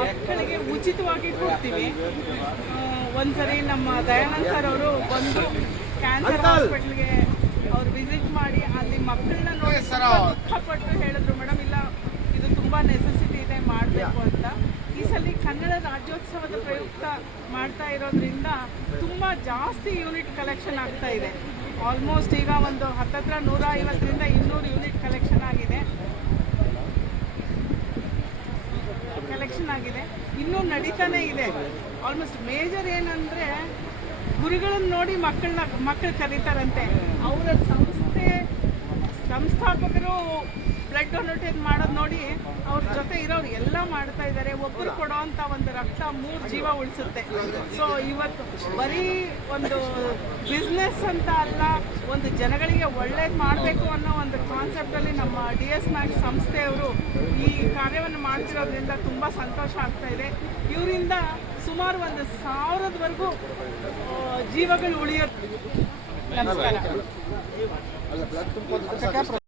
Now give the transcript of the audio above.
ಮಕ್ಕಳಿಗೆ ಉಚಿತವಾಗಿ ಕೊಡ್ತೀವಿ. ಒಂದ್ಸರಿ ನಮ್ಮ ದಯಾನಂದ್ ಸರ್ ಅವರು ಬಂದು ಕ್ಯಾನ್ಸರ್ ಹಾಸ್ಪಿಟಲ್ಗೆ ಅವ್ರು ವಿಸಿಟ್ ಮಾಡಿ ಅಲ್ಲಿ ಮಕ್ಕಳನ್ನ ನೋಡಿ ದುಃಖಪಟ್ಟು ಹೇಳಿದ್ರು, ಮೇಡಮ್ ಇಲ್ಲ ಇದು ತುಂಬ ನೆಸೆಸಿಟಿ ಇದೆ ಮಾಡಬೇಕು ಅಂತ. ಈ ಸಲ ಕನ್ನಡ ರಾಜ್ಯೋತ್ಸವದ ಪ್ರಯುಕ್ತ ಮಾಡ್ತಾ ಇರೋದ್ರಿಂದ ತುಂಬ ಜಾಸ್ತಿ ಯೂನಿಟ್ ಕಲೆಕ್ಷನ್ ಆಗ್ತಾ ಇದೆ. ಆಲ್ಮೋಸ್ಟ್ ಈಗ ಒಂದು ಹತ್ತತ್ರ 150ರಿಂದ 200 ಯೂನಿಟ್ ಕಲೆಕ್ಷನ್ ಆಗಿದೆ. ಇನ್ನೂ ನಡೀತಾನೆ ಇದೆ. ಆಲ್ಮೋಸ್ಟ್ ಮೇಜರ್ ಏನಂದರೆ ಗುರುಗಳನ್ನ ನೋಡಿ ಮಕ್ಕಳು ಕರೀತಾರಂತೆ. ಅವರ ಸಂಸ್ಥಾಪಕರು ಬ್ಲಡ್ ಡೊನೇಟ್ ಮಾಡೋದು ನೋಡಿ ಅವ್ರ ಜೊತೆ ಇರೋರು ಎಲ್ಲ ಮಾಡ್ತಾ ಇದ್ದಾರೆ. ಒಬ್ಬರು ಕೊಡೋವಂಥ ಒಂದು ರಕ್ತ 3 ಜೀವ ಉಳಿಸುತ್ತೆ. ಸೊ ಇವತ್ತು ಬರೀ ಒಂದು ಬಿಸ್ನೆಸ್ ಅಂತ ಅಲ್ಲ, ಒಂದು ಜನಗಳಿಗೆ ಒಳ್ಳೇದು ಮಾಡಬೇಕು ಅನ್ನೋ ಒಂದು ಕಾನ್ಸೆಪ್ಟಲ್ಲಿ ನಮ್ಮ DS Max ಸಂಸ್ಥೆಯವರು ಈ ಕಾರ್ಯವನ್ನು ಮಾಡ್ತಿರೋದ್ರಿಂದ ತುಂಬ ಸಂತೋಷ ಆಗ್ತಾ ಇದೆ. ಇವರಿಂದ ಸುಮಾರು 1,000ವರೆಗೂ ಜೀವಗಳು ಉಳಿಯೋದು. ನಮಸ್ಕಾರ.